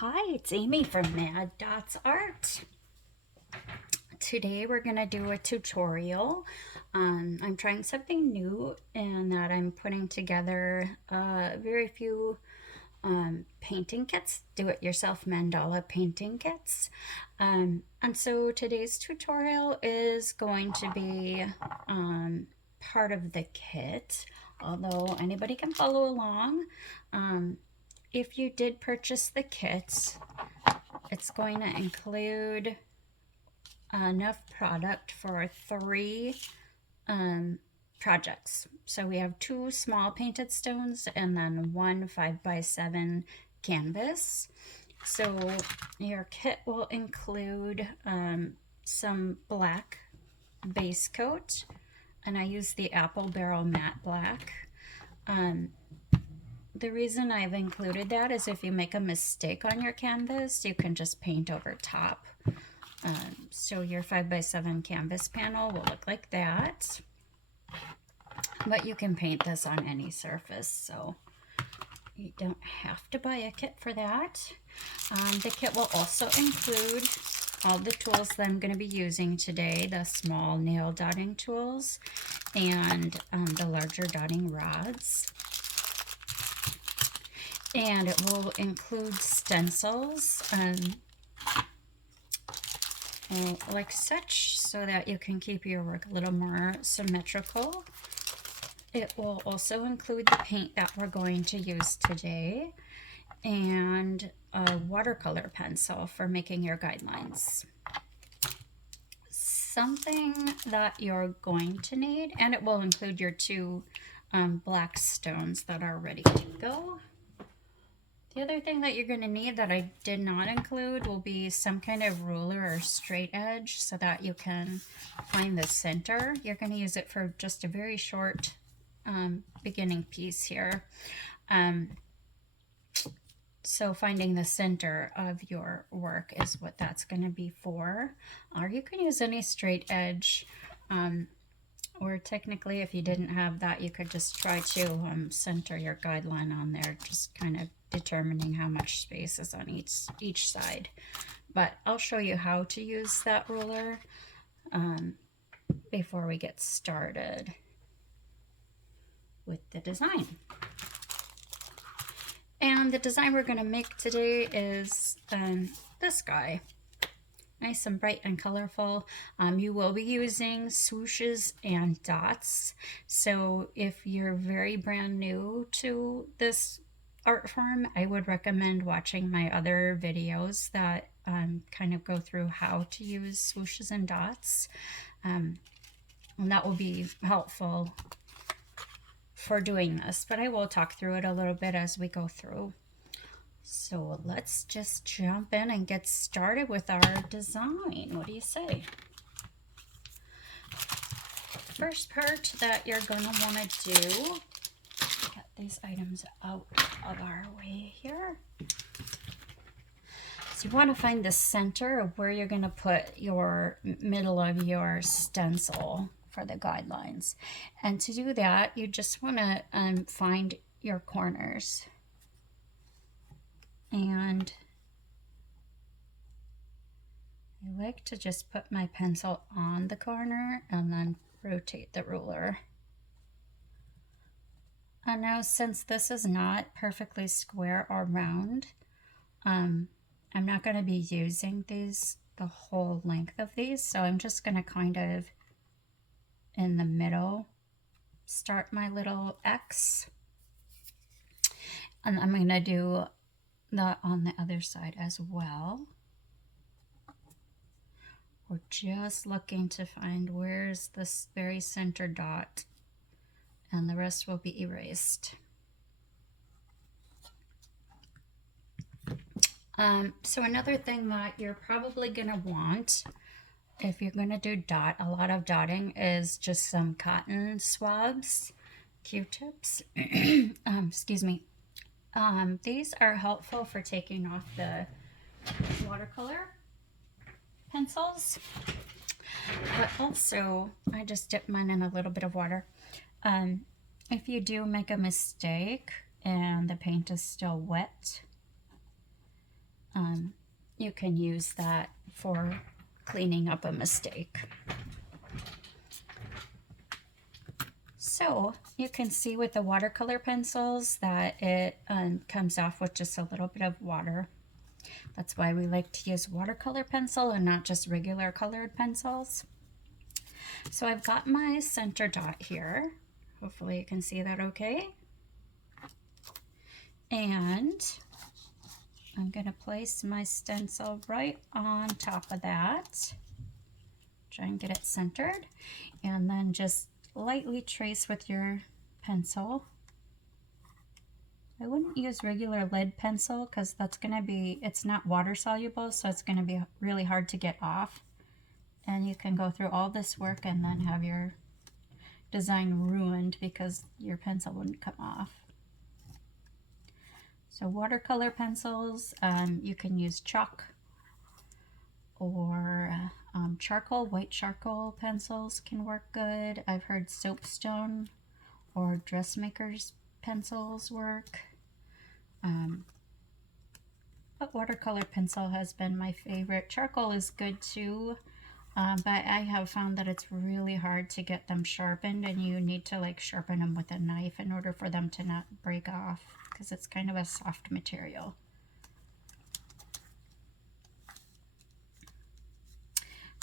Hi, it's Amy from Mad Dots Art. Today we're going to do a tutorial. I'm trying something new in that I'm putting together very few painting kits, do-it-yourself mandala painting kits. And so today's tutorial is going to be part of the kit, although anybody can follow along. If you did purchase the kit, it's going to include enough product for three projects. So we have two small painted stones and then one 5x7 canvas. So your kit will include some black base coat, and I use the Apple Barrel Matte Black. The reason I've included that is if you make a mistake on your canvas, you can just paint over top. So your 5x7 canvas panel will look like that. But you can paint this on any surface, so you don't have to buy a kit for that. The kit will also include all the tools that I'm going to be using today, the small nail dotting tools and the larger dotting rods. And it will include stencils like such, so that you can keep your work a little more symmetrical. It will also include the paint that we're going to use today and a watercolor pencil for making your guidelines. Something that you're going to need, and it will include your two black stones that are ready to go. The other thing that you're going to need that I did not include will be some kind of ruler or straight edge so that you can find the center. You're going to use it for just a very short beginning piece here. So finding the center of your work is what that's going to be for. Or you can use any straight edge. Or technically, if you didn't have that, you could just try to center your guideline on there, just kind of determining how much space is on each side. But I'll show you how to use that ruler before we get started with the design. And the design we're going to make today is this guy. Nice and bright and colorful. You will be using swooshes and dots. So if you're very brand new to this art form, I would recommend watching my other videos that kind of go through how to use swooshes and dots. And that will be helpful for doing this, but I will talk through it a little bit as we go through. So let's just jump in and get started with our design. What do you say? First part that you're going to want to do, get these items out of our way here. So you want to find the center of where you're going to put your middle of your stencil for the guidelines. And to do that, you just want to find your corners. And I like to just put my pencil on the corner and then rotate the ruler. And now, since this is not perfectly square or round, I'm not going to be using these the whole length of these, so I'm just going to kind of in the middle start my little X, and I'm going to do that on the other side as well. We're just looking to find where's this very center dot, and the rest will be erased. So another thing that you're probably going to want if you're going to do a lot of dotting is just some cotton swabs, Q-tips. Excuse me. These are helpful for taking off the watercolor pencils, but also I just dip mine in a little bit of water. If you do make a mistake and the paint is still wet, you can use that for cleaning up a mistake. So you can see with the watercolor pencils that it comes off with just a little bit of water. That's why we like to use watercolor pencil and not just regular colored pencils. So I've got my center dot here. Hopefully you can see that okay. And I'm going to place my stencil right on top of that. Try and get it centered. And then just lightly trace with your pencil. I wouldn't use regular lead pencil because that's going to be, it's not water soluble, so it's going to be really hard to get off. And you can go through all this work and then have your design ruined because your pencil wouldn't come off. So watercolor pencils, you can use chalk or charcoal. White charcoal pencils can work good. I've heard soapstone or dressmaker's pencils work. But watercolor pencil has been my favorite. Charcoal is good too, but I have found that it's really hard to get them sharpened, and you need to like sharpen them with a knife in order for them to not break off because it's kind of a soft material.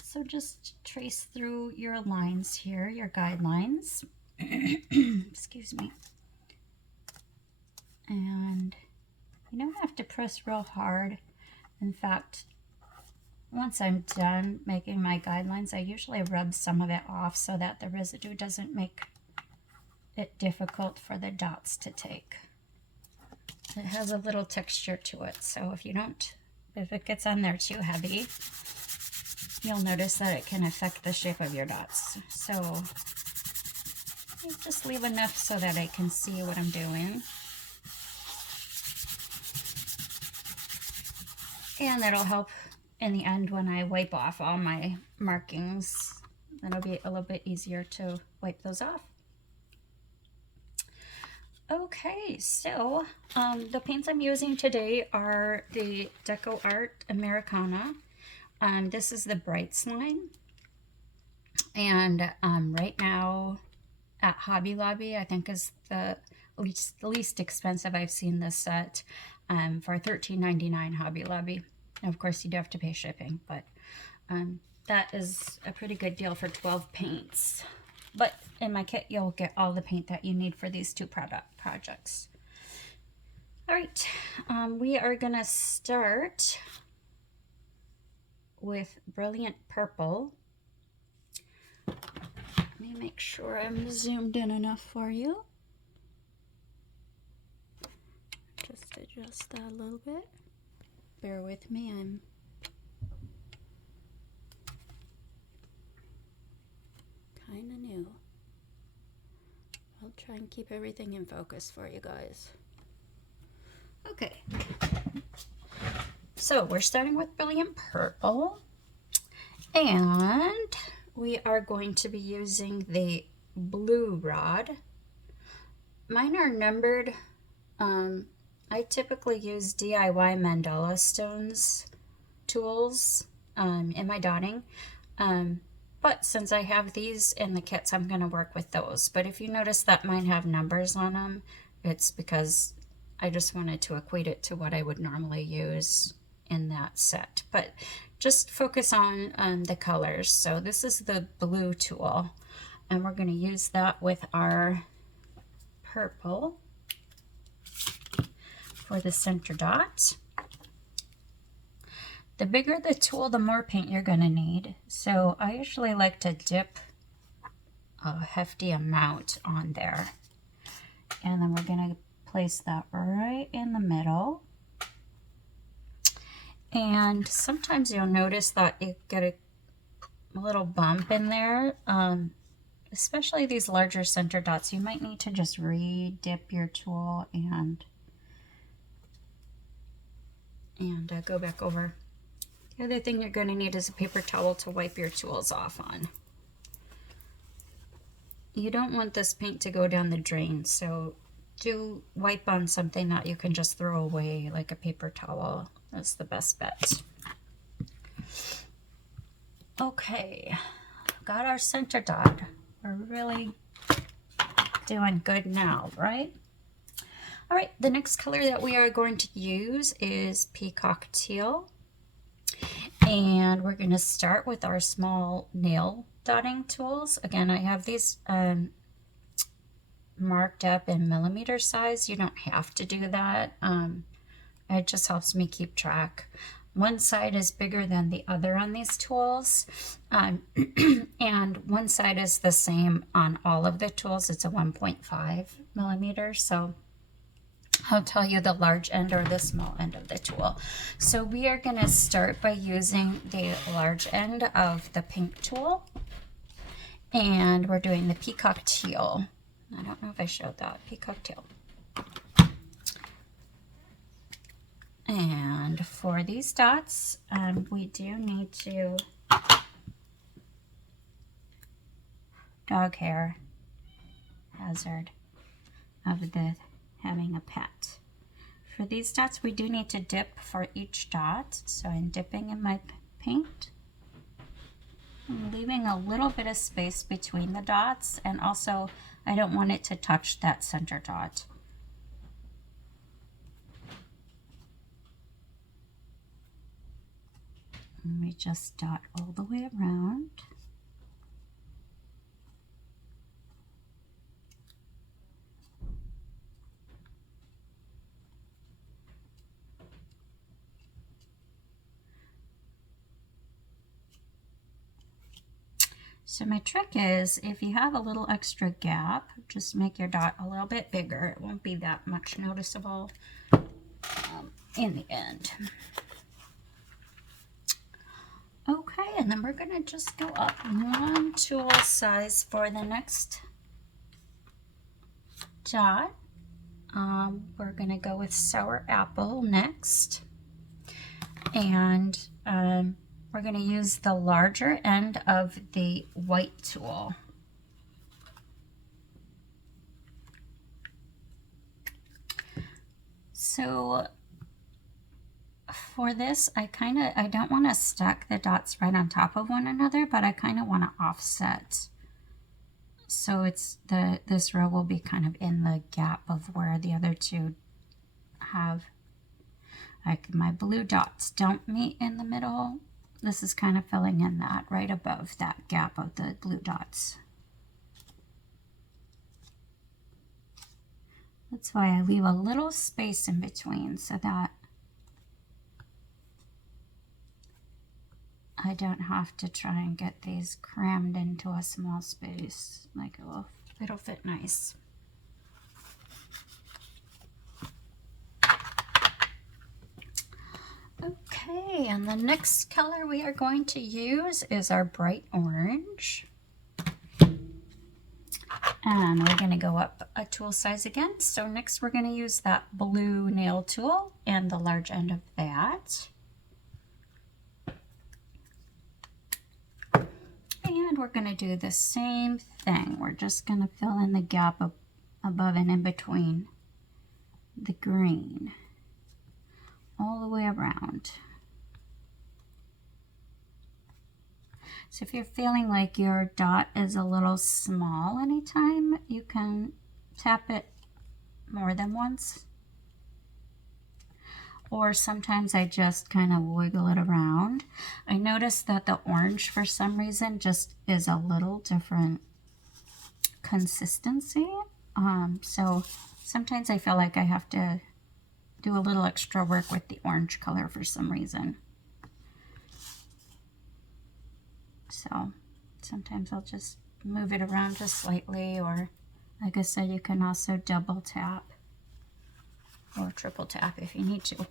So just trace through your lines here, your guidelines. Excuse me. And you don't have to press real hard. In fact, once I'm done making my guidelines, I usually rub some of it off so that the residue doesn't make it difficult for the dots to take. It has a little texture to it, so if it gets on there too heavy, you'll notice that it can affect the shape of your dots. So just leave enough so that I can see what I'm doing. And that'll help in the end when I wipe off all my markings. It'll be a little bit easier to wipe those off. Okay, so the paints I'm using today are the DecoArt Americana. This is the Brights line. And right now at Hobby Lobby, I think is the least expensive I've seen this set for $13.99 Hobby Lobby. Of course, you do have to pay shipping, but that is a pretty good deal for 12 paints. But in my kit, you'll get all the paint that you need for these two projects. All right, we are going to start with Brilliant Purple. Let me make sure I'm zoomed in enough for you. Just adjust that a little bit. Bear with me, I'm kind of new. I'll try and keep everything in focus for you guys. Okay, so we're starting with Brilliant Purple, and we are going to be using the blue rod. Mine are numbered. I typically use DIY Mandala Stones tools in my dotting. But since I have these in the kits, I'm going to work with those. But if you notice that mine have numbers on them, it's because I just wanted to equate it to what I would normally use in that set. But just focus on the colors. So this is the blue tool, and we're going to use that with our purple for the center dot. The bigger the tool, the more paint you're going to need. So I usually like to dip a hefty amount on there. And then we're going to place that right in the middle. And sometimes you'll notice that you get a little bump in there. Especially these larger center dots, you might need to just re-dip your tool and go back over. The other thing you're going to need is a paper towel to wipe your tools off on. You don't want this paint to go down the drain, so do wipe on something that you can just throw away, like a paper towel. is the best bet. Okay, got our center dot. We're really doing good now, right? All right, the next color that we are going to use is Peacock Teal. And we're going to start with our small nail dotting tools. Again, I have these marked up in millimeter size. You don't have to do that. It just helps me keep track. One side is bigger than the other on these tools, and one side is the same on all of the tools. It's a 1.5 millimeter, so I'll tell you the large end or the small end of the tool. So we are going to start by using the large end of the pink tool, and we're doing the Peacock Teal. I don't know if I showed that, Peacock Teal. And for these dots, we do need to dog hair hazard of the having a pet. For these dots, we do need to dip for each dot. So I'm dipping in my paint. I'm leaving a little bit of space between the dots, and also I don't want it to touch that center dot. And we just dot all the way around. So my trick is, if you have a little extra gap, just make your dot a little bit bigger. It won't be that much noticeable in the end. Okay, and then we're gonna just go up one tool size for the next dot. We're gonna go with Sour Apple next. And we're gonna use the larger end of the white tool. So for this, I don't want to stack the dots right on top of one another, but I kind of want to offset. So this row will be kind of in the gap of where the other two have, like my blue dots don't meet in the middle. This is kind of filling in that right above that gap of the blue dots. That's why I leave a little space in between so that I don't have to try and get these crammed into a small space. Like it'll fit nice. Okay, and the next color we are going to use is our bright orange. And we're going to go up a tool size again. So next we're going to use that blue nail tool and the large end of that. And we're going to do the same thing. We're just going to fill in the gap above and in between the green all the way around. So if you're feeling like your dot is a little small anytime, you can tap it more than once. Or sometimes I just kind of wiggle it around. I noticed that the orange, for some reason, just is a little different consistency. So sometimes I feel like I have to do a little extra work with the orange color for some reason. So sometimes I'll just move it around just slightly, or like I said, you can also double tap or triple tap if you need to.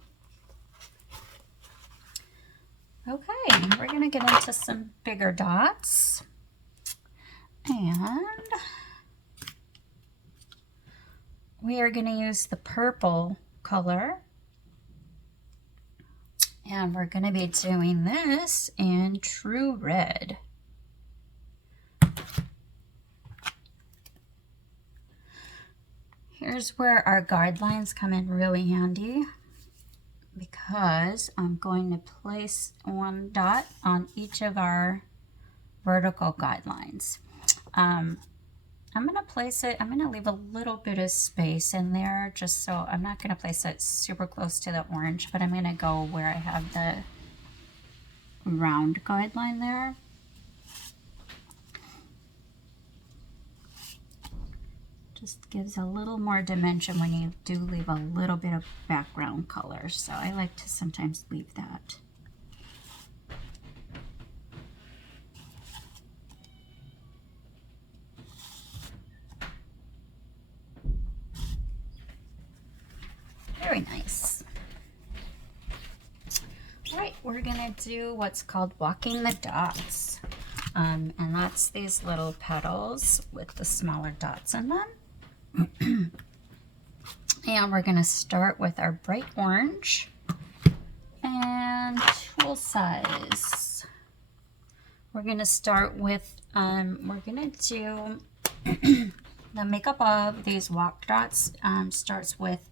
Okay, we're going to get into some bigger dots. And we are going to use the purple color. And we're going to be doing this in True Red. Here's where our guidelines come in really handy. because I'm going to place one dot on each of our vertical guidelines. I'm going to place it, I'm going to leave a little bit of space in there just so I'm not going to place it super close to the orange, but I'm going to go where I have the round guideline there. Just gives a little more dimension when you do leave a little bit of background color. So I like to sometimes leave that. Very nice. All right, we're gonna do what's called walking the dots. And that's these little petals with the smaller dots in them. And we're going to start with our bright orange and tool size. We're going to start with, we're going to do the makeup of these walk dots. Starts with,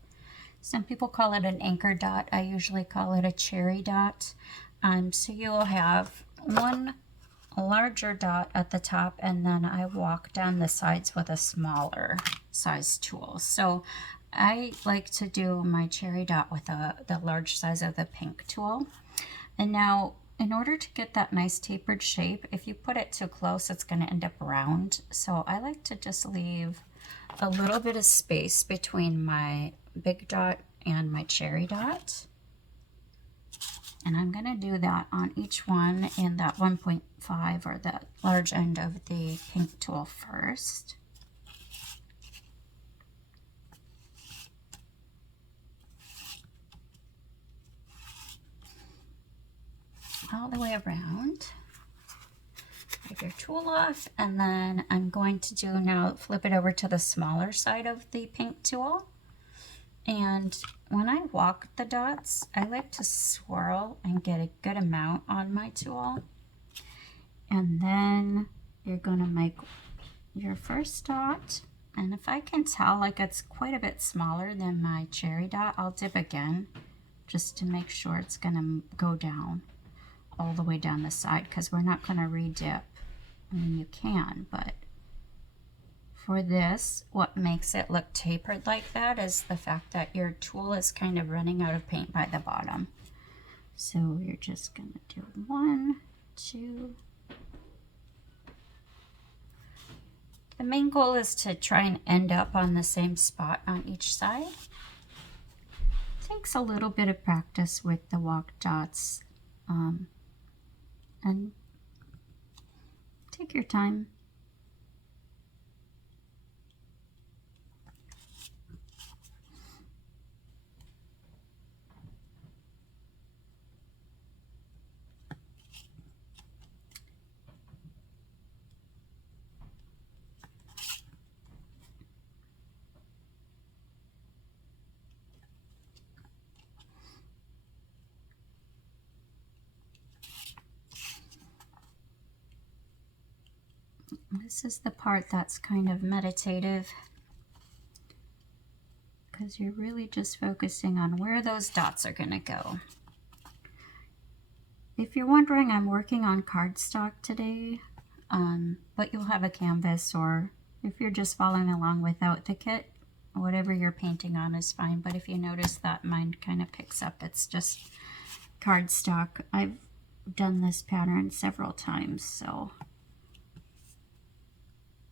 some people call it an anchor dot. I usually call it a cherry dot. So you'll have one larger dot at the top, and then I walk down the sides with a smaller size tool. So I like to do my cherry dot with the large size of the pink tool. And now, in order to get that nice tapered shape, if you put it too close, it's going to end up round. So I like to just leave a little bit of space between my big dot and my cherry dot. And I'm going to do that on each one in that 1.5 or that large end of the pink tool first. All the way around. Take your tool off, and then I'm going to do now, flip it over to the smaller side of the pink tool. And when I walk the dots, I like to swirl and get a good amount on my tool. And then you're going to make your first dot. And if I can tell like it's quite a bit smaller than my cherry dot, I'll dip again just to make sure it's going to go down all the way down the side, because we're not going to re-dip. I mean, you can, but for this, what makes it look tapered like that is the fact that your tool is kind of running out of paint by the bottom. So you're just going to do 1, 2. The main goal is to try and end up on the same spot on each side. It takes a little bit of practice with the walk dots, and take your time. This is the part that's kind of meditative, because you're really just focusing on where those dots are going to go. If you're wondering, I'm working on cardstock today, but you'll have a canvas, or if you're just following along without the kit, whatever you're painting on is fine. But if you notice that mine kind of picks up, it's just cardstock. I've done this pattern several times, so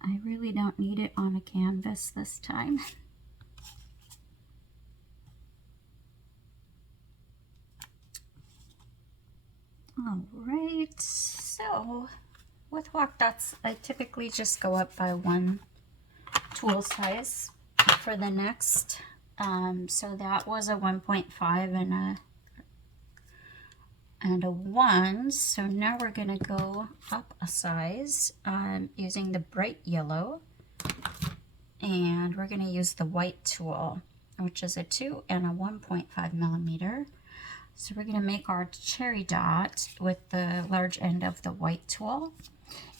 I really don't need it on a canvas this time. All right, so with walk dots, I typically just go up by 1 tool size for the next. So that was a 1.5 and a 1. So now we're going to go up a size using the bright yellow, and we're going to use the white tool, which is a 2 and a 1.5 millimeter. So we're going to make our cherry dot with the large end of the white tool.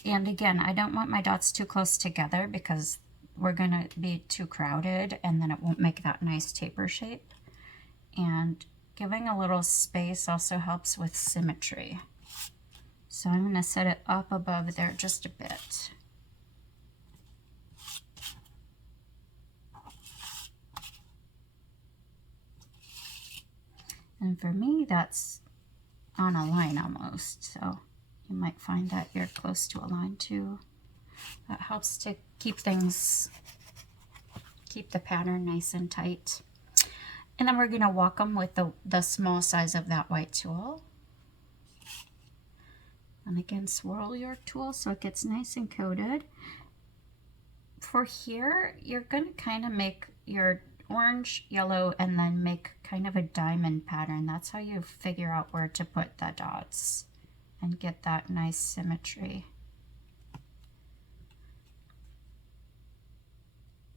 And again, I don't want my dots too close together because we're going to be too crowded and then it won't make that nice taper shape. And giving a little space also helps with symmetry. So I'm going to set it up above there just a bit. And for me, that's on a line almost. So you might find that you're close to a line too. That helps to keep things, keep the pattern nice and tight. And then we're going to walk them with the small size of that white tool. And again, swirl your tool so it gets nice and coated. For here, you're going to kind of make your orange, yellow, and then make kind of a diamond pattern. That's how you figure out where to put the dots and get that nice symmetry.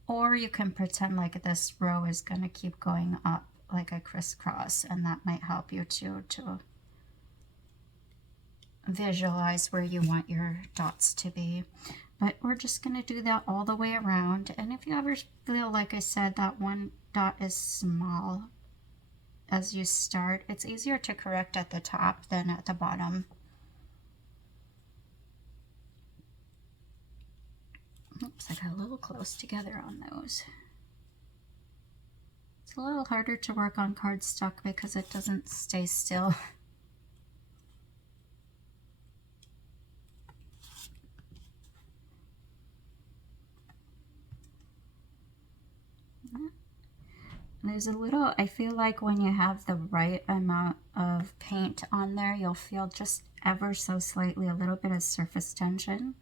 Or you can pretend like this row is going to keep going up like a crisscross, and that might help you too to visualize where you want your dots to be. But we're just going to do that all the way around. And if you ever feel, like I said, that one dot is small as you start, it's easier to correct at the top than at the bottom. Oops, I got a little close together on those. It's a little harder to work on cardstock because it doesn't stay still. There's a little, I feel like when you have the right amount of paint on there, you'll feel just ever so slightly a little bit of surface tension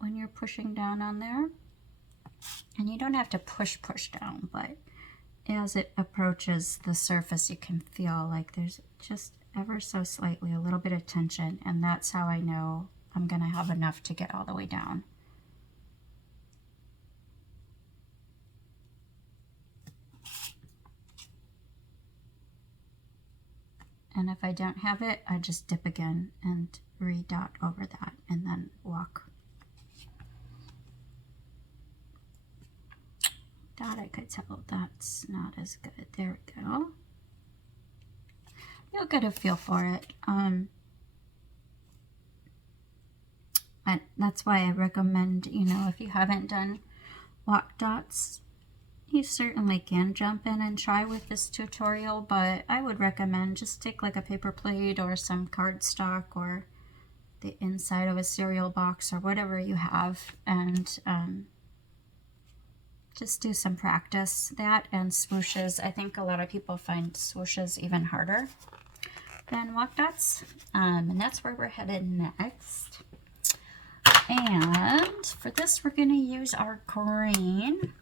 when you're pushing down on there. And you don't have to push down, but as it approaches the surface, you can feel like there's just ever so slightly a little bit of tension, and that's how I know I'm gonna have enough to get all the way down. And if I don't have it, I just dip again and redot over that and then walk. That I could tell that's not as good. There we go. You'll get a feel for it. And that's why I recommend, you know, if you haven't done walk dots, you certainly can jump in and try with this tutorial, but I would recommend just take like a paper plate or some cardstock or the inside of a cereal box or whatever you have, and just do some practice. That and swooshes. I think a lot of people find swooshes even harder than walk dots, and that's where we're headed next. And for this, we're going to use our green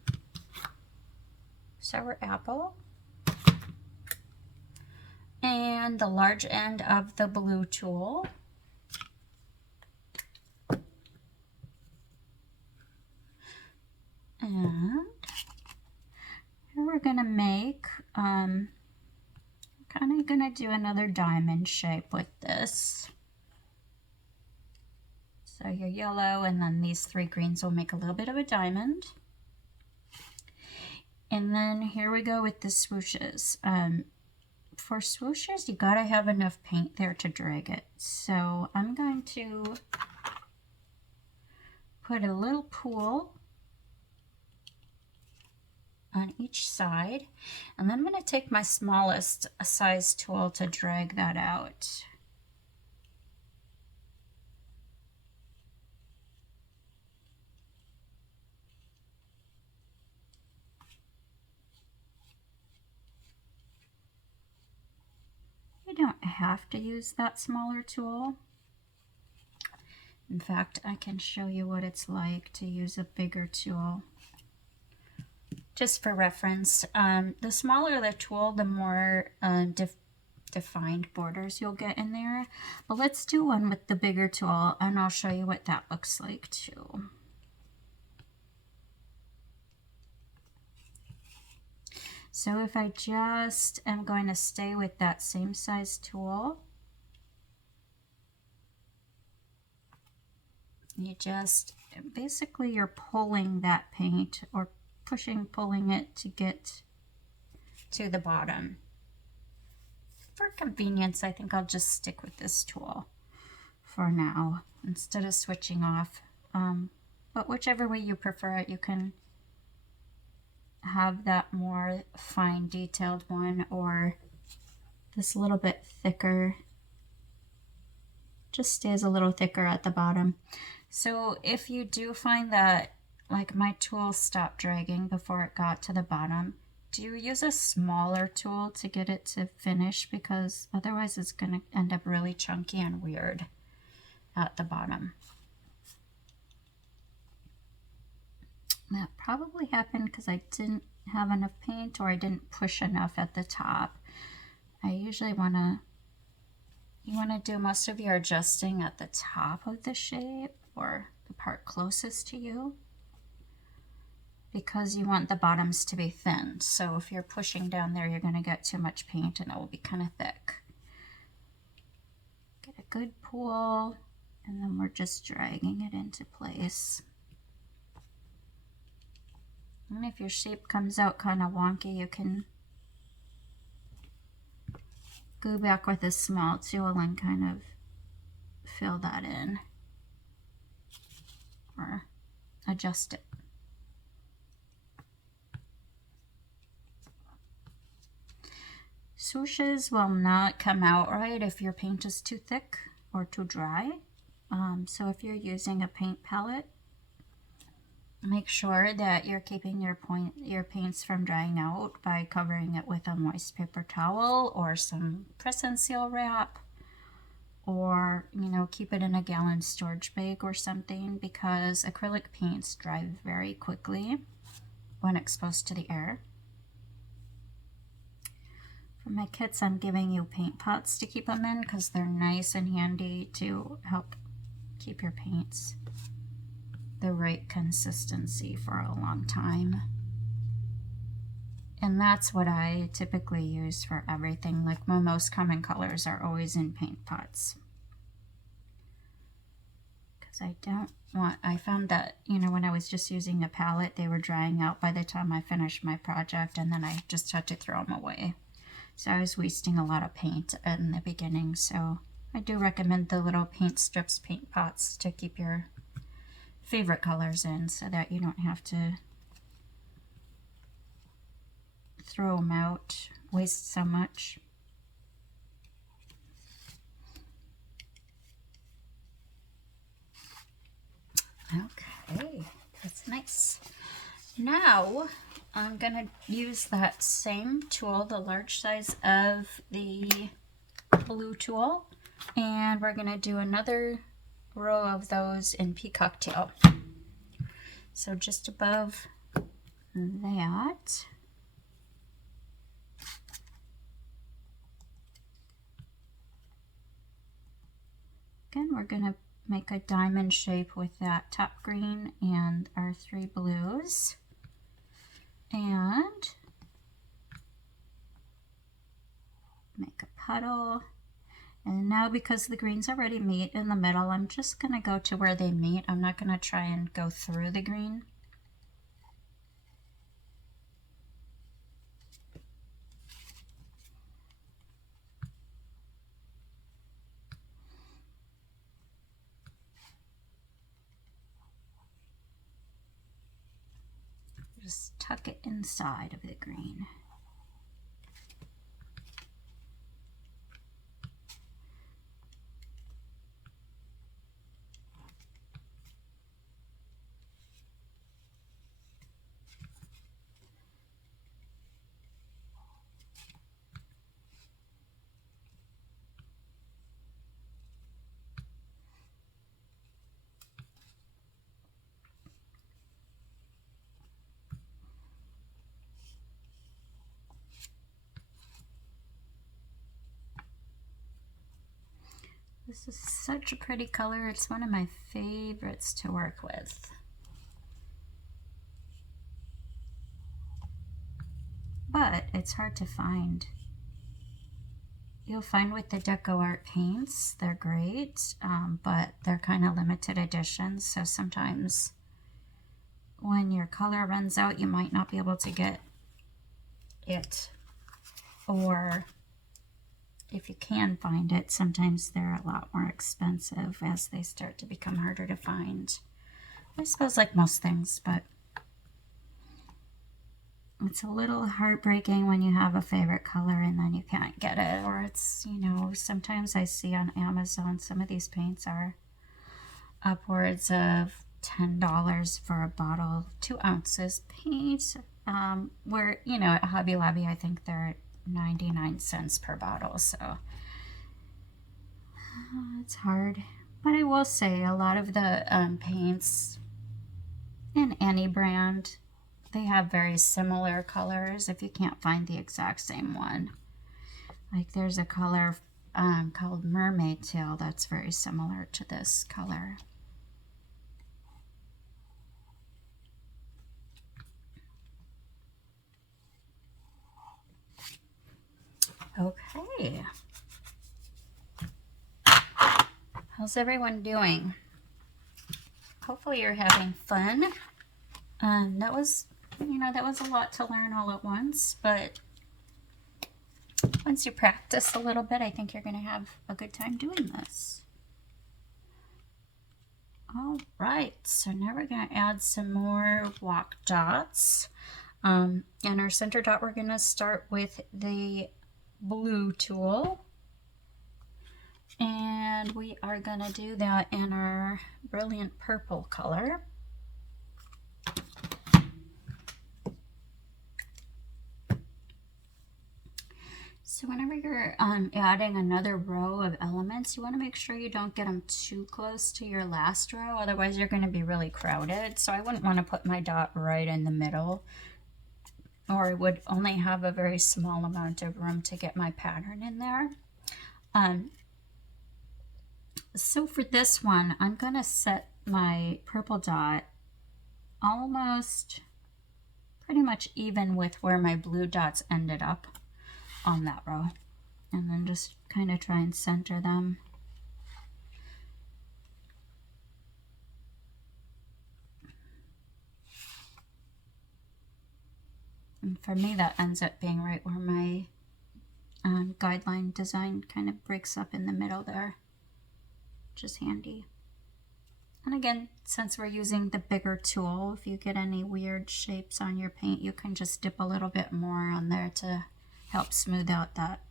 sour apple and the large end of the blue tool. And here we're going to make, kind of going to do another diamond shape with this. So your yellow and then these three greens will make a little bit of a diamond. And then here we go with the swooshes. For swooshes, you gotta have enough paint there to drag it. So I'm going to put a little pool on each side, and then I'm going to take my smallest size tool to drag that out. You don't have to use that smaller tool. In fact, I can show you what it's like to use a bigger tool. Just for reference, the smaller the tool, the more defined borders you'll get in there. But let's do one with the bigger tool, and I'll show you what that looks like too. So if I just am going to stay with that same size tool, you just, basically you're pulling that paint or pulling it to get to the bottom. for convenience, I think I'll just stick with this tool for now instead of switching off. But whichever way you prefer it, you can have that more fine detailed one or this little bit thicker. Just stays a little thicker at the bottom. So if you do find that like my tool stopped dragging before it got to the bottom, do you use a smaller tool to get it to finish? Because otherwise it's going to end up really chunky and weird at the bottom. That probably happened because I didn't have enough paint or I didn't push enough at the top. I usually you want to do most of your adjusting at the top of the shape or the part closest to you, because you want the bottoms to be thin. So if you're pushing down there, you're going to get too much paint and it will be kind of thick. Get a good pull, and then we're just dragging it into place. And if your shape comes out kind of wonky, you can go back with a small tool and kind of fill that in or adjust it. Swooshes will not come out right if your paint is too thick or too dry. So if you're using a paint palette, make sure that you're keeping your paints from drying out by covering it with a moist paper towel or some press and seal wrap, or keep it in a gallon storage bag or something, because acrylic paints dry very quickly when exposed to the air. For my kits, I'm giving you paint pots to keep them in because they're nice and handy to help keep your paints the right consistency for a long time. And that's what I typically use for everything. Like my most common colors are always in paint pots. Because I found that, when I was just using a palette, they were drying out by the time I finished my project, and then I just had to throw them away. So I was wasting a lot of paint in the beginning. So I do recommend the little paint strips, paint pots to keep your favorite colors in so that you don't have to throw them out, waste so much. Okay, that's nice. Now I'm gonna use that same tool, the large size of the blue tool, and we're gonna do another row of those in Peacock Tail. So just above that, again, we're gonna make a diamond shape with that top green and our 3 blues. And make a puddle. And now, because the greens already meet in the middle, I'm just going to go to where they meet. I'm not going to try and go through the green. Just tuck it inside of the green. This is such a pretty color. It's one of my favorites to work with. But it's hard to find. You'll find with the DecoArt paints, they're great, but they're kind of limited editions. So sometimes when your color runs out, you might not be able to get it. Or if you can find it, sometimes they're a lot more expensive as they start to become harder to find. I suppose like most things, but it's a little heartbreaking when you have a favorite color and then you can't get it, or it's, you know, sometimes I see on Amazon some of these paints are upwards of $10 for a bottle, 2 ounces paint, where, you know, at Hobby Lobby I think they're 99 cents per bottle, so it's hard. But I will say a lot of the paints in any brand, they have very similar colors if you can't find the exact same one. Like there's a color called Mermaid Tail that's very similar to this color. Okay. How's everyone doing? Hopefully you're having fun. That was, you know, that was a lot to learn all at once, but once you practice a little bit, I think you're going to have a good time doing this. All right, so now we're going to add some more walk dots. And our center dot, we're going to start with the blue tool. And we are going to do that in our brilliant purple color. So whenever you're adding another row of elements, you want to make sure you don't get them too close to your last row, otherwise you're going to be really crowded. So I wouldn't want to put my dot right in the middle, or I would only have a very small amount of room to get my pattern in there. So for this one, I'm going to set my purple dot almost pretty much even with where my blue dots ended up on that row, and then just kind of try and center them. And for me, that ends up being right where my guideline design kind of breaks up in the middle there, which is handy. And again, since we're using the bigger tool, if you get any weird shapes on your paint, you can just dip a little bit more on there to help smooth out that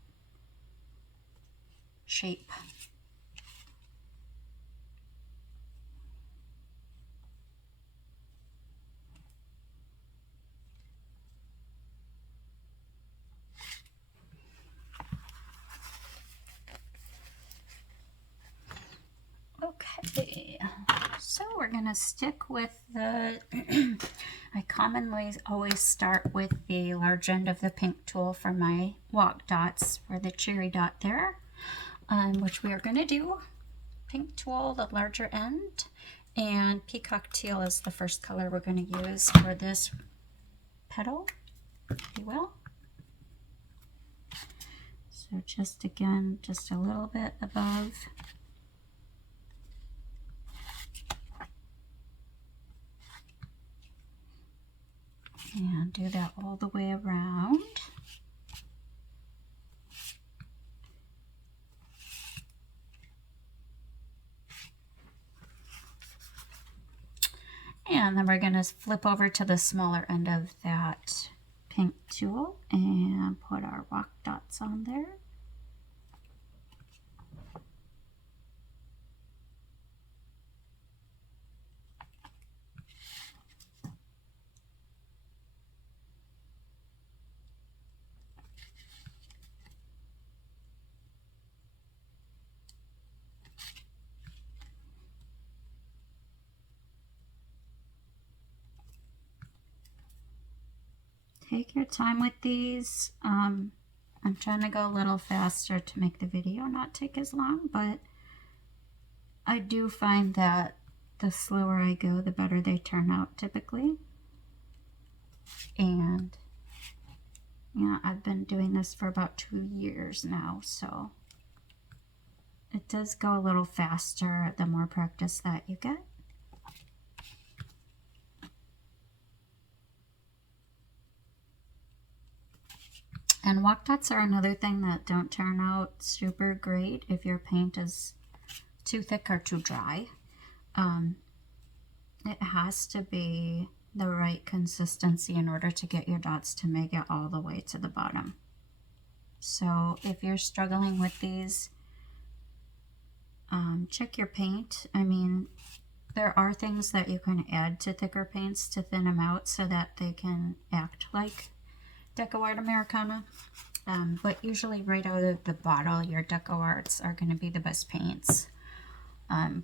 shape. Okay, so we're gonna stick with the, I commonly always start with the large end of the pink tool for my walk dots, for the cherry dot there, which we are gonna do. Pink tool, the larger end, and peacock teal is the first color we're gonna use for this petal, if you will. So just again, just a little bit above. And do that all the way around. And then we're going to flip over to the smaller end of that pink tool and put our walk dots on there. Take your time with these. I'm trying to go a little faster to make the video not take as long, but I do find that the slower I go, the better they turn out typically. And yeah, I've been doing this for about 2 years now, so it does go a little faster the more practice that you get. And walk dots are another thing that don't turn out super great if your paint is too thick or too dry. It has to be the right consistency in order to get your dots to make it all the way to the bottom. So if you're struggling with these, check your paint. I mean, there are things that you can add to thicker paints to thin them out so that they can act like DecoArt Americana. But usually right out of the bottle, your DecoArts are going to be the best paints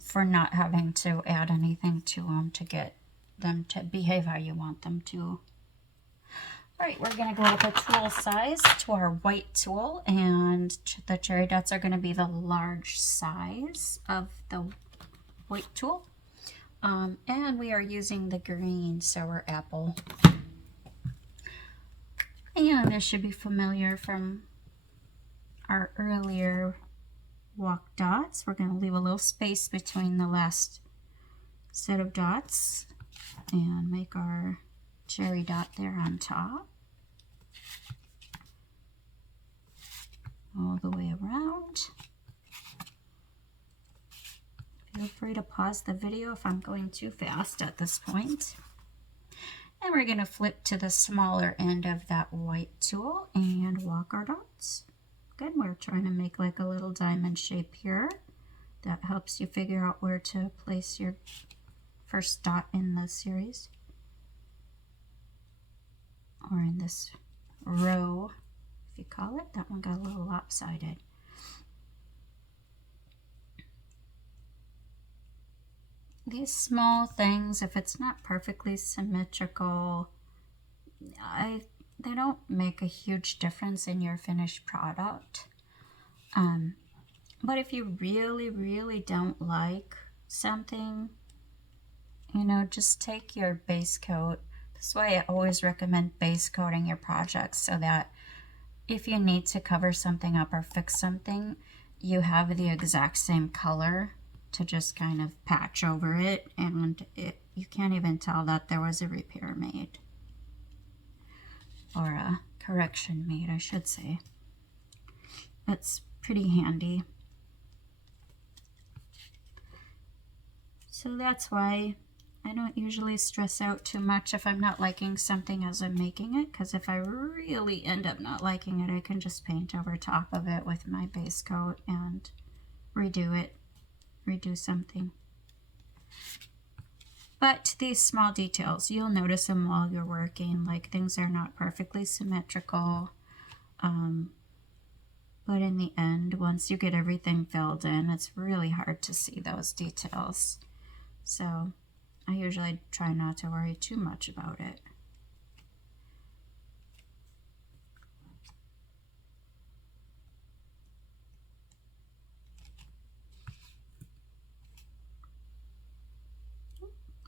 for not having to add anything to them to get them to behave how you want them to. All right, we're going to go with a tool size to our white tool, and the cherry dots are going to be the large size of the white tool. And we are using the green sour apple. And this should be familiar from our earlier walk dots. We're going to leave a little space between the last set of dots and make our cherry dot there on top. All the way around. Feel free to pause the video if I'm going too fast at this point. And we're going to flip to the smaller end of that white tool and walk our dots. Good, we're trying to make like a little diamond shape here. That helps you figure out where to place your first dot in the series. Or in this row, if you call it. That one got a little lopsided. These small things, if it's not perfectly symmetrical, they don't make a huge difference in your finished product. But if you really, really don't like something, you know, just take your base coat. That's why I always recommend base coating your projects, so that if you need to cover something up or fix something, you have the exact same color to just kind of patch over it, and you can't even tell that there was a repair made, or a correction made, I should say. It's pretty handy. So that's why I don't usually stress out too much if I'm not liking something as I'm making it, because if I really end up not liking it, I can just paint over top of it with my base coat and redo it. Redo something. But these small details, you'll notice them while you're working, like things are not perfectly symmetrical, but in the end, once you get everything filled in, it's really hard to see those details. So I usually try not to worry too much about it.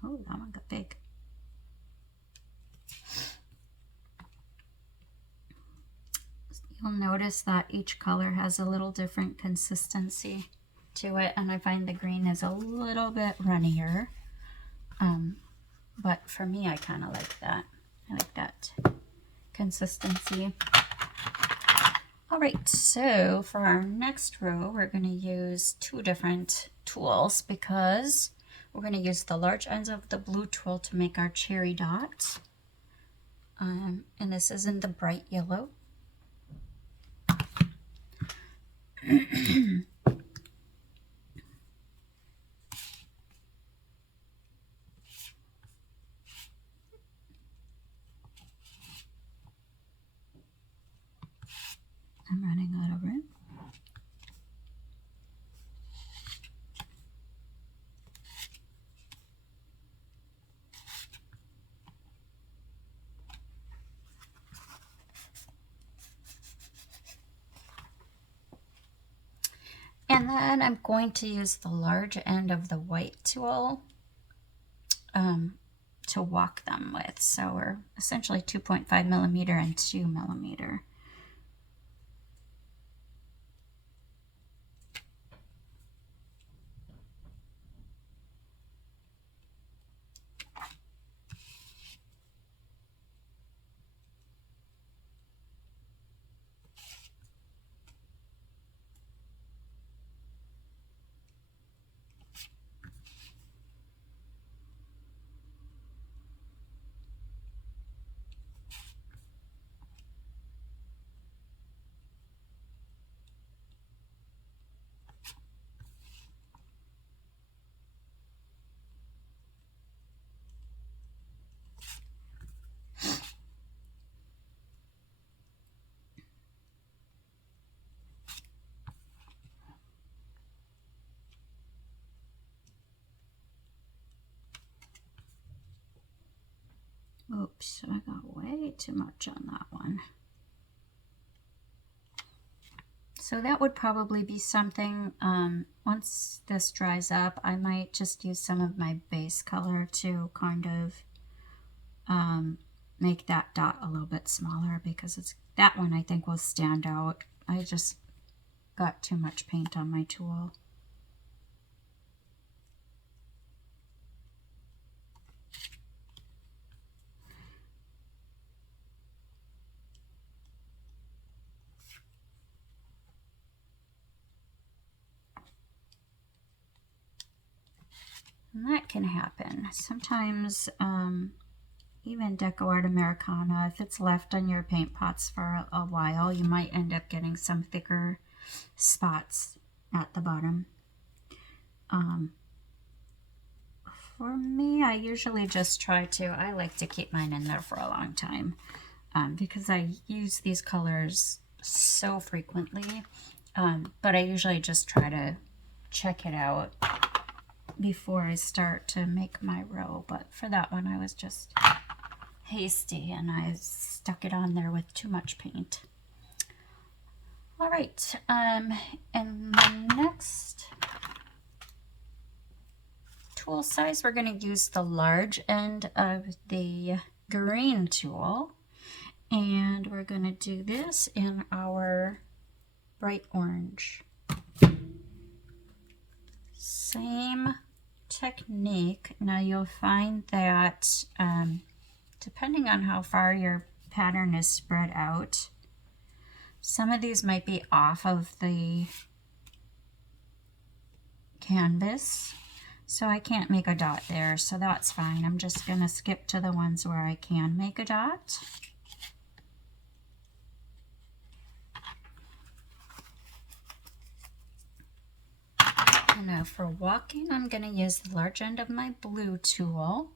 Oh, that one got big. You'll notice that each color has a little different consistency to it, and I find the green is a little bit runnier. But for me, I kind of like that. I like that consistency. All right, so for our next row, we're going to use two different tools, because we're going to use the large ends of the blue tool to make our cherry dots. And this is in the bright yellow. I'm running out of room. And then I'm going to use the large end of the white tool to walk them with. So we're essentially 2.5 millimeter and 2 millimeter. Oops, I got way too much on that one. So that would probably be something, once this dries up, I might just use some of my base color to kind of make that dot a little bit smaller, because that one I think will stand out. I just got too much paint on my tool. And that can happen. Sometimes even Deco Art Americana, if it's left on your paint pots for a while, you might end up getting some thicker spots at the bottom. For me, I usually just I like to keep mine in there for a long time, because I use these colors so frequently, but I usually just try to check it out before I start to make my row. But for that one, I was just hasty and I stuck it on there with too much paint. All right, and the next tool size, we're going to use the large end of the green tool, and we're going to do this in our bright orange. Same technique. Now you'll find that depending on how far your pattern is spread out, some of these might be off of the canvas, so I can't make a dot there, so that's fine. I'm just going to skip to the ones where I can make a dot. And now for walking, I'm going to use the large end of my blue tool.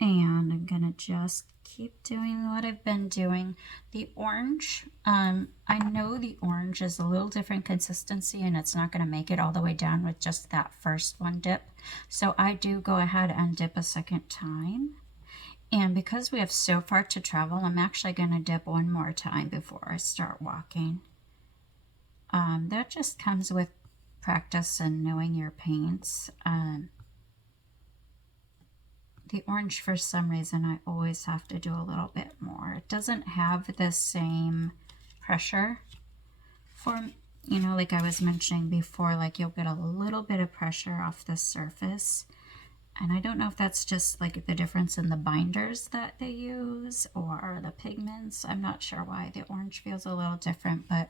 And I'm going to just keep doing what I've been doing. The orange, I know the orange is a little different consistency and it's not going to make it all the way down with just that first one dip. So I do go ahead and dip a second time. And because we have so far to travel, I'm actually going to dip one more time before I start walking. That just comes with practice and knowing your paints. The orange, for some reason, I always have to do a little bit more. It doesn't have the same pressure for, you know, like I was mentioning before, like you'll get a little bit of pressure off the surface. And I don't know if that's just like the difference in the binders that they use or the pigments. I'm not sure why the orange feels a little different, but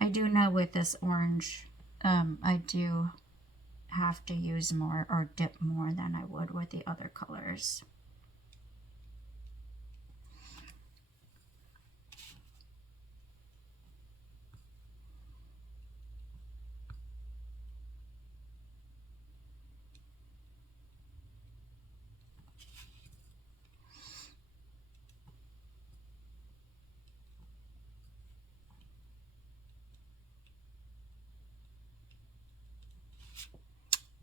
I do know with this orange, I do have to use more or dip more than I would with the other colors.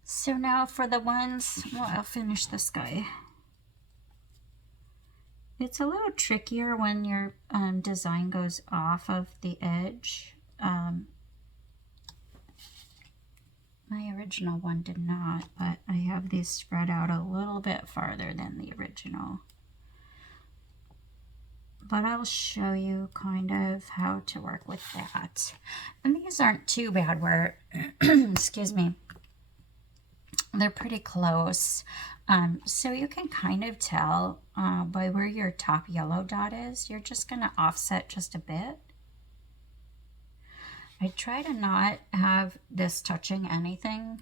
So now for the ones, well, I'll finish this guy. It's a little trickier when your design goes off of the edge. My original one did not, but I have these spread out a little bit farther than the original. But I'll show you kind of how to work with that. And these aren't too bad where, excuse me, they're pretty close. So you can kind of tell by where your top yellow dot is. You're just going to offset just a bit. I try to not have this touching anything,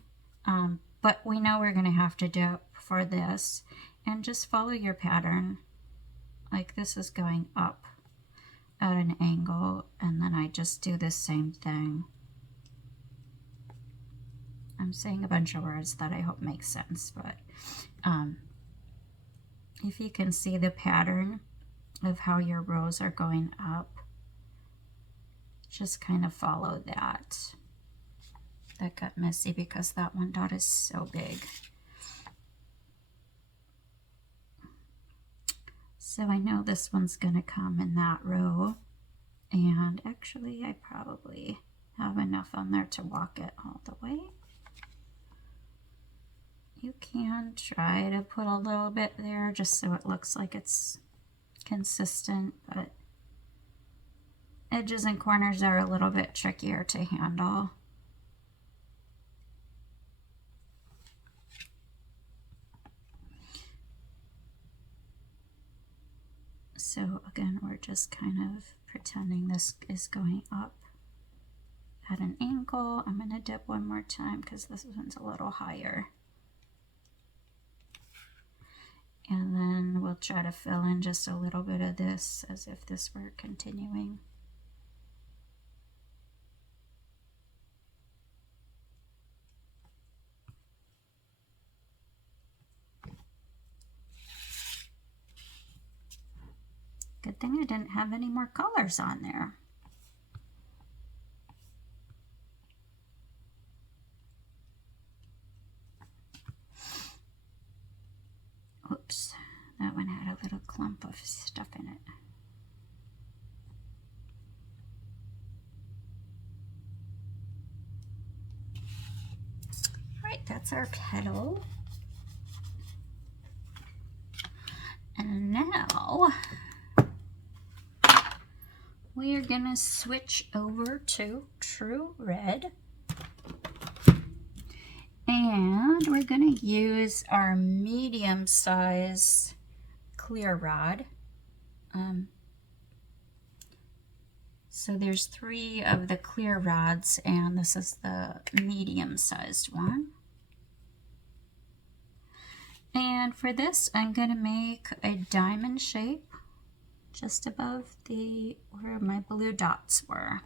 but we know we're going to have to do for this. And just follow your pattern. Like this is going up at an angle, and then I just do the same thing. I'm saying a bunch of words that I hope make sense, but if you can see the pattern of how your rows are going up, just kind of follow that. That got messy because that one dot is so big. So I know this one's gonna come in that row, and actually I probably have enough on there to walk it all the way. You can try to put a little bit there just so it looks like it's consistent, but edges and corners are a little bit trickier to handle. So again, we're just kind of pretending this is going up at an angle. I'm going to dip one more time because this one's a little higher. And then we'll try to fill in just a little bit of this as if this were continuing. Good thing I didn't have any more colors on there. Oops, that one had a little clump of stuff in it. All right, that's our petal. And now we are gonna switch over to True Red. And we're gonna use our medium size clear rod. So there's 3 of the clear rods, and this is the medium sized one. And for this, I'm gonna make a diamond shape just above where my blue dots were.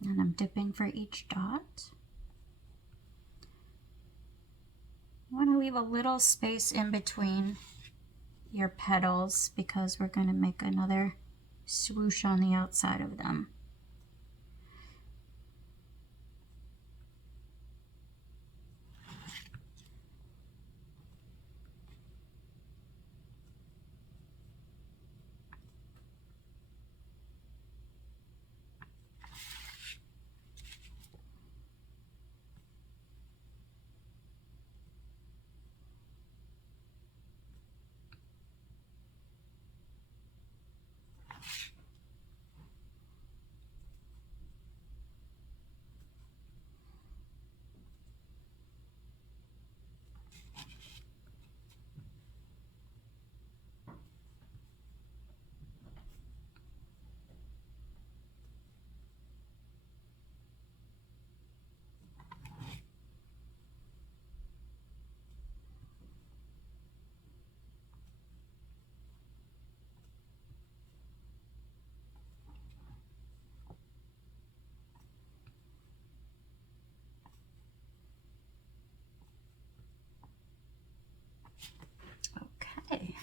And I'm dipping for each dot. You want to leave a little space in between your petals because we're going to make another swoosh on the outside of them. Okay.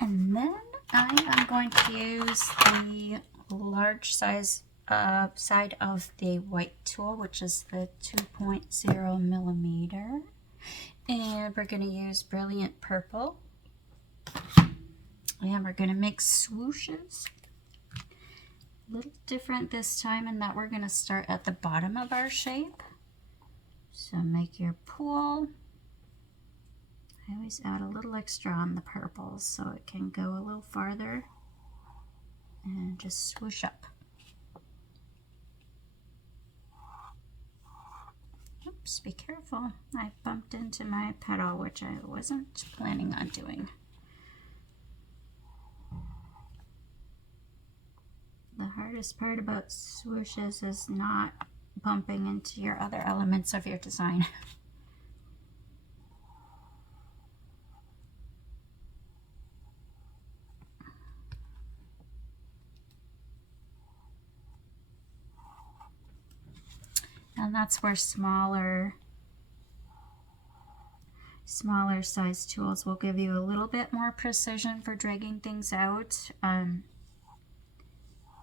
And then I am going to use the large size side of the white tool, which is the 2.0 millimeter. And we're going to use Brilliant Purple. And we're going to make swooshes. A little different this time in that we're going to start at the bottom of our shape. So make your pool. I always add a little extra on the purples so it can go a little farther. And just swoosh up. Oops, be careful. I bumped into my petal, which I wasn't planning on doing. The hardest part about swooshes is not bumping into your other elements of your design. And that's where smaller size tools will give you a little bit more precision for dragging things out. In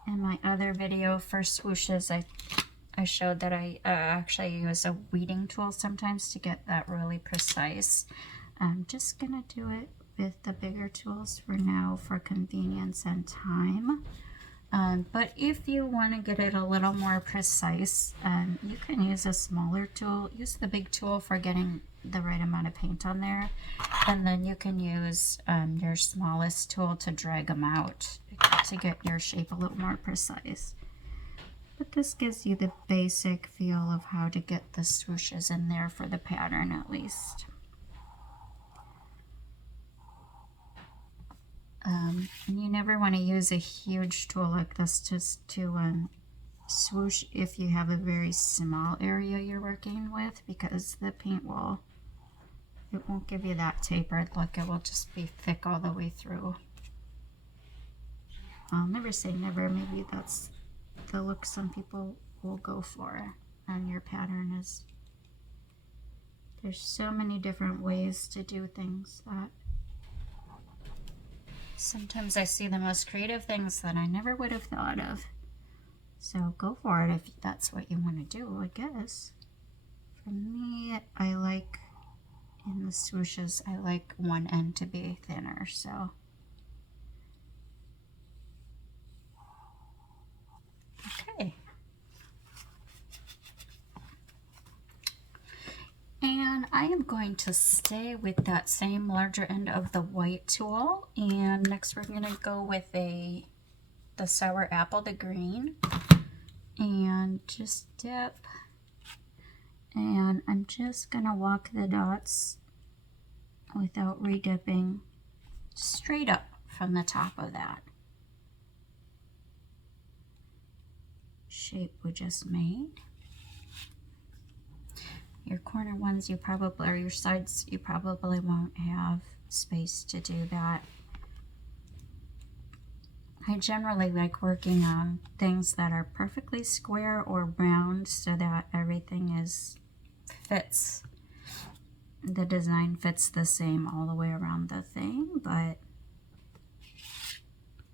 my other video for swooshes, I I showed that I actually use a weeding tool sometimes to get that really precise. I'm just gonna do it with the bigger tools for now for convenience and time. But if you want to get it a little more precise, you can use a smaller tool. Use the big tool for getting the right amount of paint on there, and then you can use your smallest tool to drag them out to get your shape a little more precise. But this gives you the basic feel of how to get the swooshes in there for the pattern at least. And you never want to use a huge tool like this just to swoosh if you have a very small area you're working with, because the paint it won't give you that tapered look. It will just be thick all the way through. I'll never say never. Maybe that's the look some people will go for, and your pattern is, there's so many different ways to do things that sometimes I see the most creative things that I never would have thought of. So go for it if that's what you want to do, I guess. For me, I like, in the swooshes, I like one end to be thinner, so. Okay. And I am going to stay with that same larger end of the white tool, and next we're going to go with the sour apple, the green, and just dip, and I'm just going to walk the dots without re-dipping straight up from the top of that shape we just made. Your corner ones you probably, or your sides, you probably won't have space to do that. I generally like working on things that are perfectly square or round so that everything fits. The design fits the same all the way around the thing, but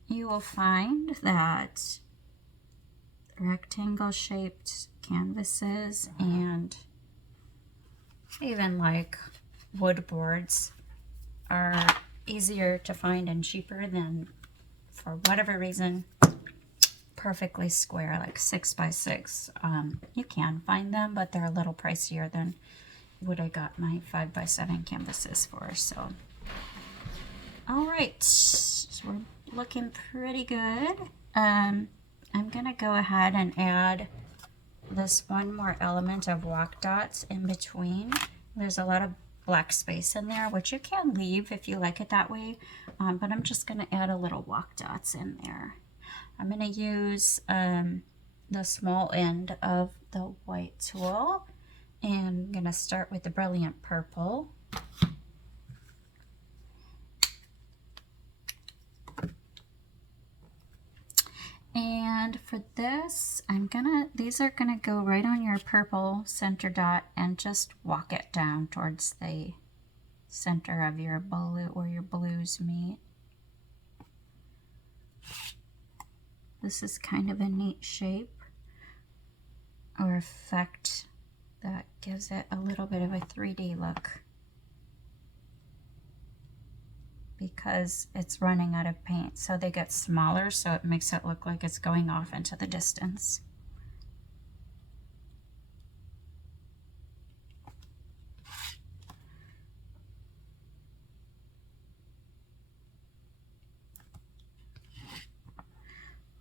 you will find that rectangle shaped canvases and even like wood boards are easier to find and cheaper than, for whatever reason, perfectly square, like 6x6. You can find them, but they're a little pricier than what I got my 5x7 canvases for. So, all right, so we're looking pretty good. I'm gonna go ahead and add this one more element of walk dots in between. There's a lot of black space in there, which you can leave if you like it that way, but I'm just going to add a little walk dots in there. I'm going to use the small end of the white tool, and I'm going to start with the brilliant purple. And for this, these are gonna go right on your purple center dot and just walk it down towards the center of your blue, where your blues meet. This is kind of a neat shape or effect that gives it a little bit of a 3D look, because it's running out of paint. So they get smaller, so it makes it look like it's going off into the distance.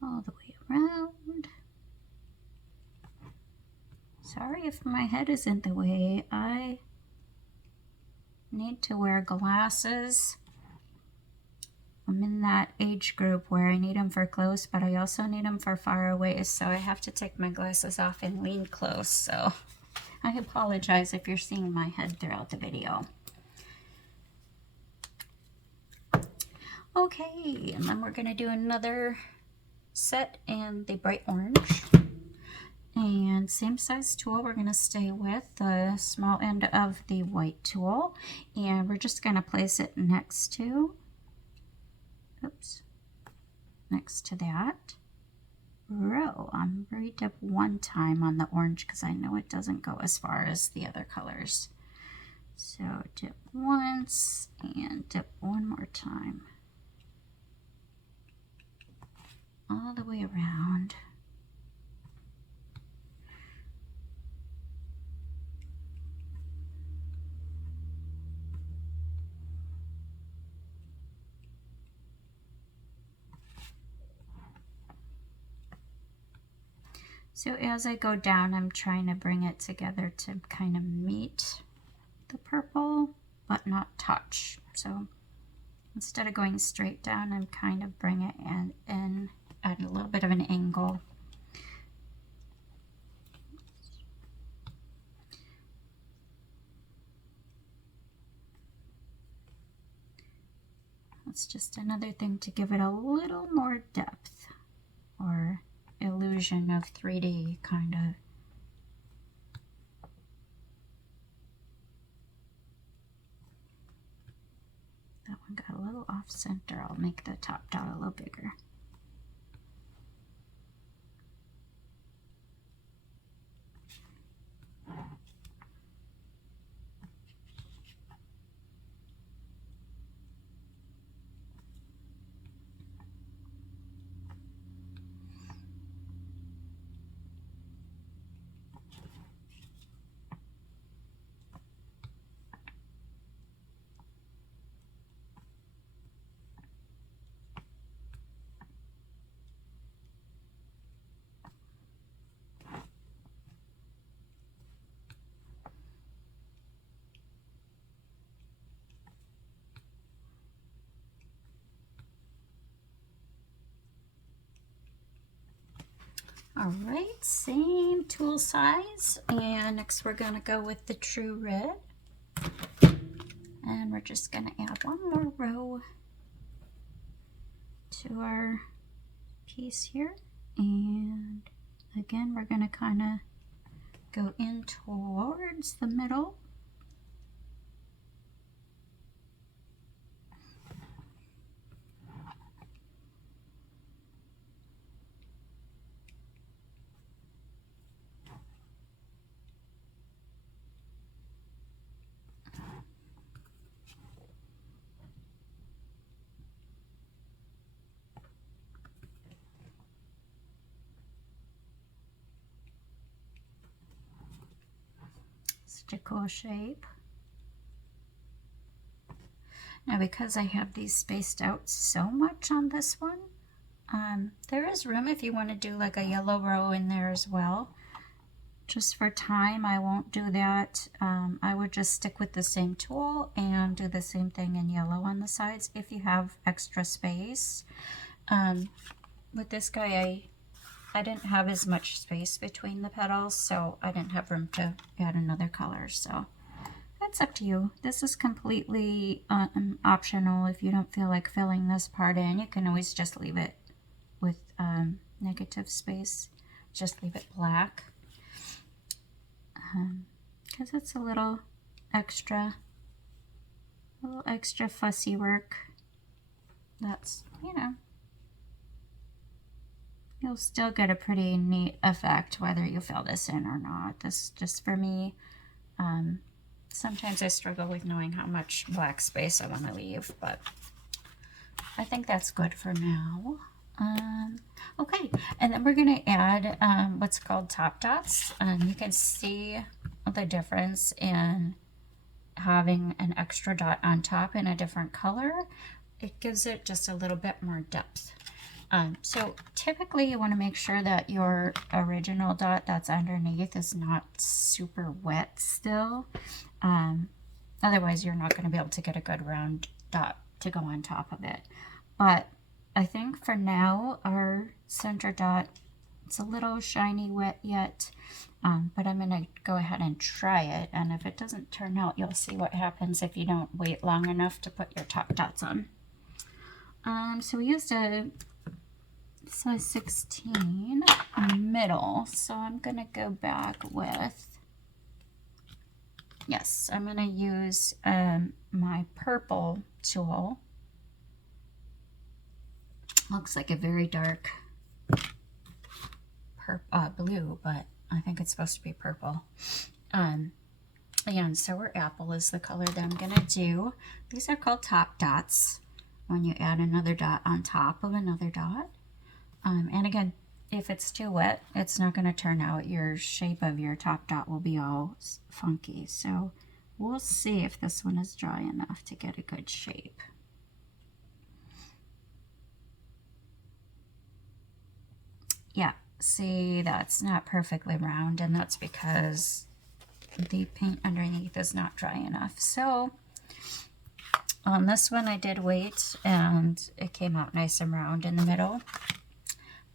All the way around. Sorry if my head is in the way. I need to wear glasses. I'm in that age group where I need them for close, but I also need them for far away, so I have to take my glasses off and lean close. So I apologize if you're seeing my head throughout the video. Okay, and then we're going to do another set in the bright orange. And same size tool, we're going to stay with the small end of the white tool, and we're just going to place it next to, next to that. row. I'm redip one time on the orange because I know it doesn't go as far as the other colors. So dip once and dip one more time. All the way around. So as I go down, I'm trying to bring it together to kind of meet the purple, but not touch. So instead of going straight down, I'm kind of bring it in at a little bit of an angle. It's just another thing to give it a little more depth or illusion of 3D kind of. That one got a little off center. I'll make the top dot a little bigger. All right, same tool size, and next we're gonna go with the True Red, and we're just gonna add one more row to our piece here, and again we're gonna kind of go in towards the middle. Such a cool shape. Now because I have these spaced out so much on this one, there is room if you want to do like a yellow row in there as well. Just for time, I won't do that. I would just stick with the same tool and do the same thing in yellow on the sides if you have extra space. With this guy, I didn't have as much space between the petals, so I didn't have room to add another color. So that's up to you. This is completely optional. If you don't feel like filling this part in, you can always just leave it with negative space. Just leave it black. Because it's a little extra fussy work. That's, you know, you'll still get a pretty neat effect whether you fill this in or not. This just for me, sometimes I struggle with knowing how much black space I want to leave, but I think that's good for now. Okay, and then we're going to add what's called top dots. You can see the difference in having an extra dot on top in a different color. It gives it just a little bit more depth. So typically you want to make sure that your original dot that's underneath is not super wet still. Otherwise you're not going to be able to get a good round dot to go on top of it. But I think for now our center dot, it's a little shiny wet yet, but I'm going to go ahead and try it, and if it doesn't turn out, you'll see what happens if you don't wait long enough to put your top dots on. So we used a size 16 middle, so I'm going to go back with, yes, I'm going to use my purple tool. Looks like a very dark blue, but I think it's supposed to be purple. And sour apple is the color that I'm gonna do. These are called top dots, when you add another dot on top of another dot. And again, if it's too wet, it's not gonna turn out. Your shape of your top dot will be all funky. So we'll see if this one is dry enough to get a good shape. Yeah, see, that's not perfectly round, and that's because the paint underneath is not dry enough. So on this one I did wait, and it came out nice and round in the middle.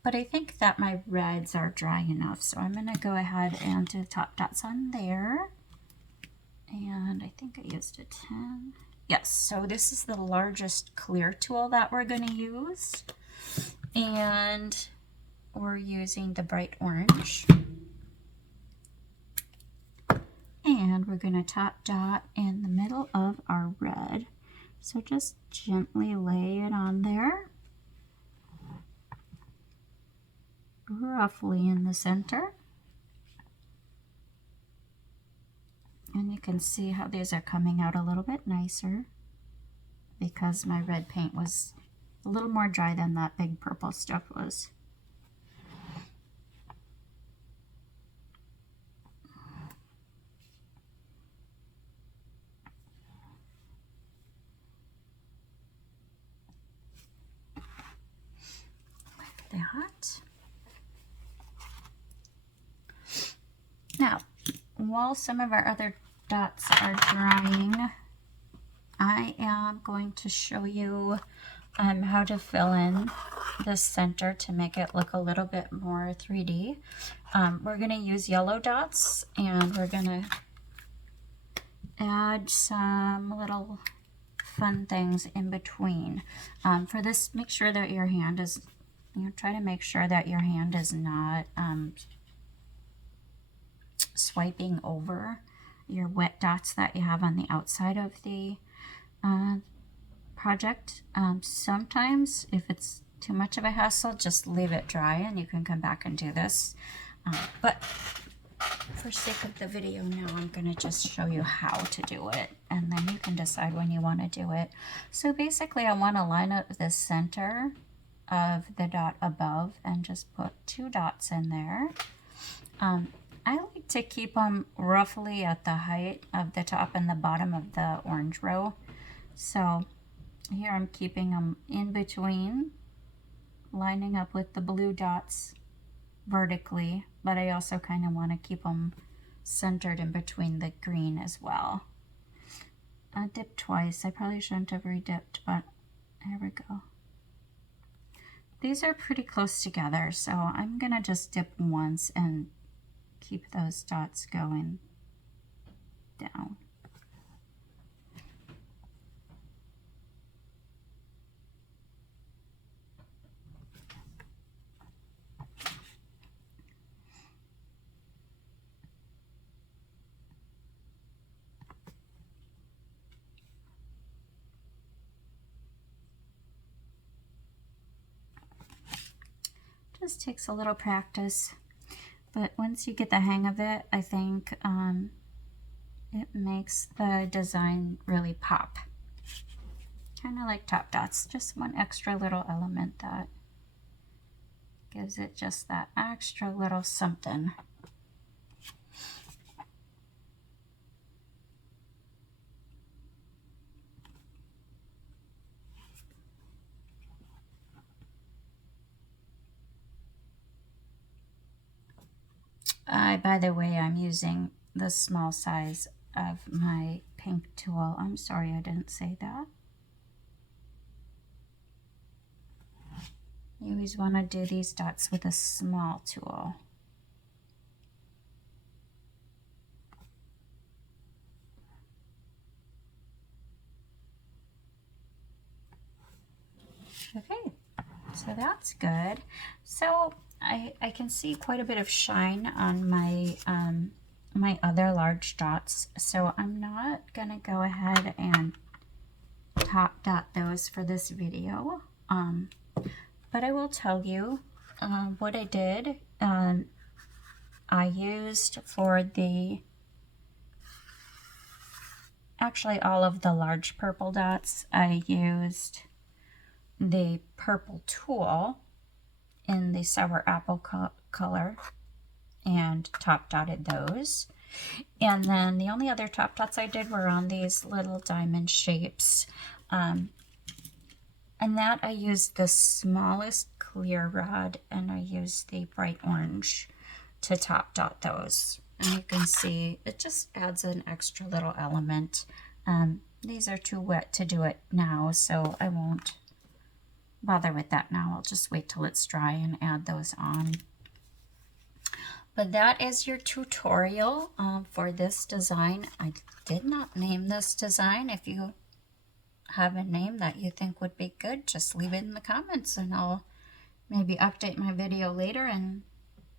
But I think that my reds are dry enough, so I'm going to go ahead and do top dots on there. And I think I used a 10. Yes, so this is the largest clear tool that we're going to use. And we're using the bright orange. And we're going to top dot in the middle of our red. So just gently lay it on there. Roughly in the center. And you can see how these are coming out a little bit nicer because my red paint was a little more dry than that big purple stuff was. Like that. Now, while some of our other dots are drying, I am going to show you how to fill in the center to make it look a little bit more 3D. We're going to use yellow dots, and we're going to add some little fun things in between. For this, make sure that your hand is, try to make sure that your hand is not swiping over your wet dots that you have on the outside of the project. Sometimes if it's too much of a hassle, just leave it dry and you can come back and do this. But for sake of the video now, I'm going to just show you how to do it, and then you can decide when you want to do it. So basically I want to line up the center of the dot above and just put 2 dots in there. I like to keep them roughly at the height of the top and the bottom of the orange row. So here I'm keeping them in between, lining up with the blue dots vertically, but I also kind of want to keep them centered in between the green as well. I dipped twice. I probably shouldn't have re-dipped, but here we go. These are pretty close together, so I'm going to just dip once and keep those dots going down. Just takes a little practice. But once you get the hang of it, I think it makes the design really pop. Kind of like top dots, just one extra little element that gives it just that extra little something. By the way, I'm using the small size of my pink tool. I'm sorry I didn't say that. You always want to do these dots with a small tool. Okay, so that's good. So I can see quite a bit of shine on my my other large dots, so I'm not gonna go ahead and top dot those for this video, but I will tell you what I did I used for actually all of the large purple dots, I used the purple tulle in the sour apple color and top dotted those. And then the only other top dots I did were on these little diamond shapes. And that I used the smallest clear rod, and I used the bright orange to top dot those. And you can see it just adds an extra little element. These are too wet to do it now, so I won't bother with that now. I'll just wait till it's dry and add those on. But that is your tutorial for this design. I did not name this design. If you have a name that you think would be good, just leave it in the comments and I'll maybe update my video later and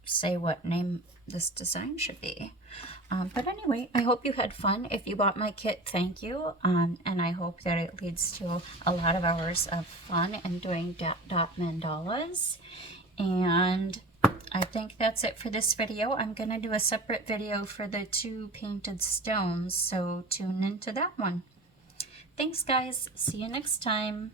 say what name this design should be. But anyway, I hope you had fun. If you bought my kit, thank you. And I hope that it leads to a lot of hours of fun and doing dot mandalas. And I think that's it for this video. I'm going to do a separate video for the 2 painted stones, so tune into that one. Thanks, guys. See you next time.